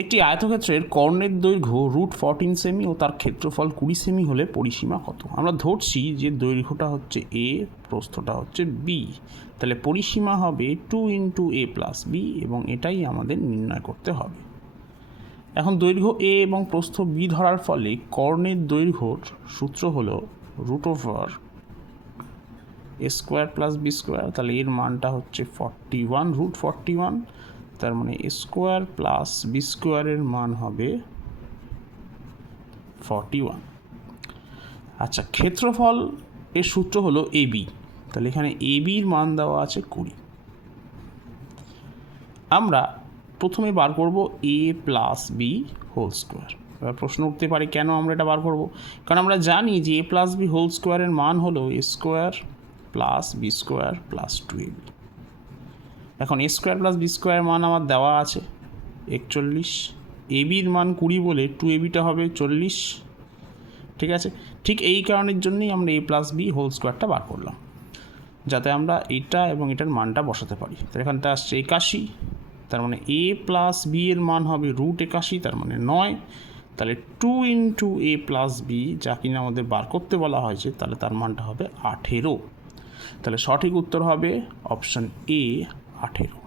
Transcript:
একটি আয়তক্ষেত্রের কর্ণের দৈর্ঘ্য √14 সেমি ও তার ক্ষেত্রফল 20 সেমি হলে পরিসীমা কত? আমরা ধরছি যে দৈর্ঘ্যটা হচ্ছে a, প্রস্থটা হচ্ছে b, তাহলে পরিসীমা হবে 2 × a + b এবং এটাই আমাদের নির্ণয় করতে হবে। এখন দৈর্ঘ্য a এবং প্রস্থ b ধরার ফলে কর্ণের দৈর্ঘ্যর সূত্র হলো √a² + b², তাহলে এর মানটা হচ্ছে 41 √41, তার মানে a² + b² এর মান হবে 41। আচ্ছা, ক্ষেত্রফল এর সূত্র হলো ab, তাহলে এখানে ab এর মান দেওয়া আছে 20। আমরা প্রথমে বার করব a + b² এবার প্রশ্ন উঠতে পারে কেন আমরা এটা বার করব? কারণ আমরা জানি যে a + b² এর মান হলো a² + b² + 2ab। এখন a² + b² এর মান আমার দেওয়া আছে 41, ab এর মান 20 বলে 2abটা হবে 40। ঠিক আছে, ঠিক এই কারণের জন্যই আমরা a + b² বার করলাম, যাতে আমরা এটা এবং এটার মানটা বসাতে পারি। তো এখানটা আসছে 81, তার মানে a + b এর মান হবে √81, তার মানে 9। তাহলে 2 × a + b, যা কিনা আমাদের বার করতে বলা হয়েছে, তাহলে তার মানটা হবে 18। তাহলে সঠিক উত্তর হবে অপশান এ, 18।